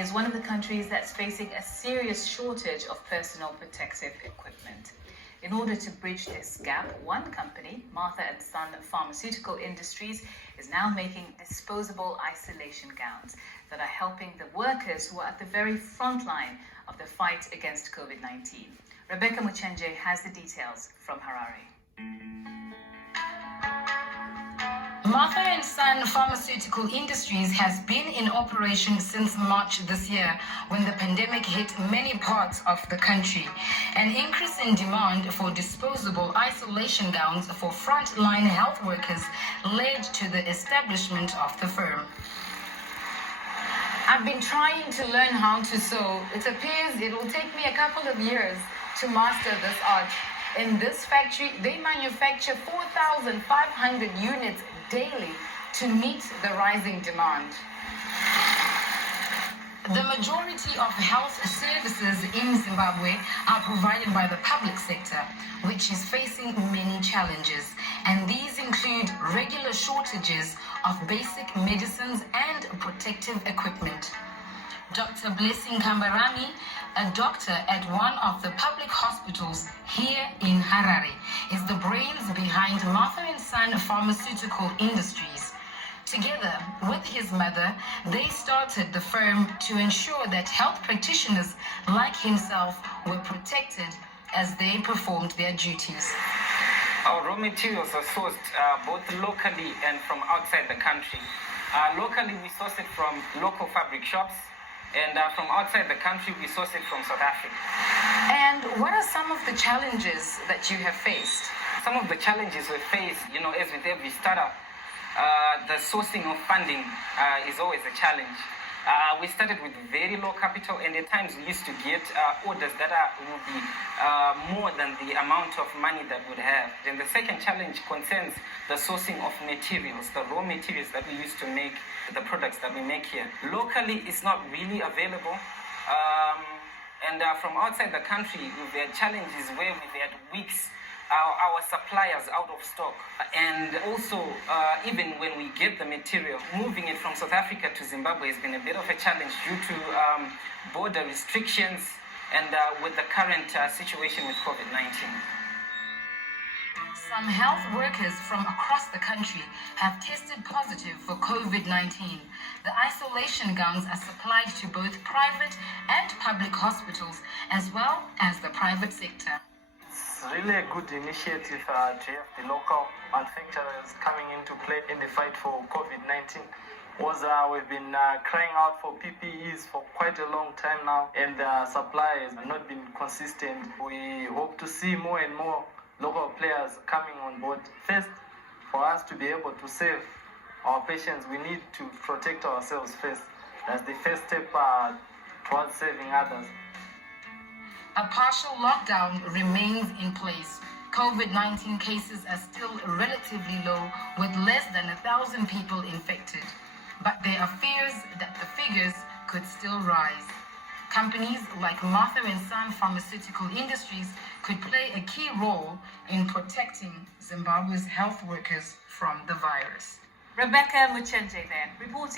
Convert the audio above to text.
Is one of the countries that's facing a serious shortage of personal protective equipment. In order to bridge this gap, one company, Martha & Son Pharmaceutical Industries, is now making disposable isolation gowns that are helping the workers who are at the very front line of the fight against COVID-19. Rebecca Muchenje has the details from Harare. Martha & Son Pharmaceutical Industries has been in operation since March this year, when the pandemic hit many parts of the country. An increase in demand for disposable isolation gowns for frontline health workers led to the establishment of the firm. I've been trying to learn how to sew. It appears it will take me a couple of years to master this art. In this factory, they manufacture 4,500 units daily to meet the rising demand. The majority of health services in Zimbabwe are provided by the public sector, which is facing many challenges, and these include regular shortages of basic medicines and protective equipment. Dr. Blessing Kambarami, a doctor at one of the public hospitals here in Harare, is the brains behind Martha & Son Pharmaceutical Industries. Together with his mother, they started the firm to ensure that health practitioners like himself were protected as they performed their duties. Our raw materials are sourced both locally and from outside the country. Locally, we source it from local fabric shops, and from outside the country, we source it from South Africa. And what are some of the challenges that you have faced? Some of the challenges we face, as with every startup, the sourcing of funding is always a challenge. We started with very low capital, and at times we used to get orders that will be more than the amount of money that we would have. And the second challenge concerns the sourcing of materials, the raw materials that we use to make the products that we make here. Locally, it's not really available. And from outside the country, we've had challenges where we've had weeks our suppliers out of stock. And also, even when we get the material, moving it from South Africa to Zimbabwe has been a bit of a challenge due to border restrictions and with the current situation with COVID-19. Some health workers from across the country have tested positive for COVID-19. The isolation gowns are supplied to both private and public hospitals, as well as the private sector. It's really a good initiative to have the local manufacturers coming into play in the fight for COVID-19. Because we've been crying out for PPEs for quite a long time now, and the supply has not been consistent. We hope to see more and more local players coming on board. First, for us to be able to save our patients, we need to protect ourselves first. That's the first step towards saving others. A partial lockdown remains in place. COVID-19 cases are still relatively low, with less than 1,000 people infected. But there are fears that the figures could still rise. Companies like Martha & Son Pharmaceutical Industries could play a key role in protecting Zimbabwe's health workers from the virus. Rebecca Muchenje then, reporting.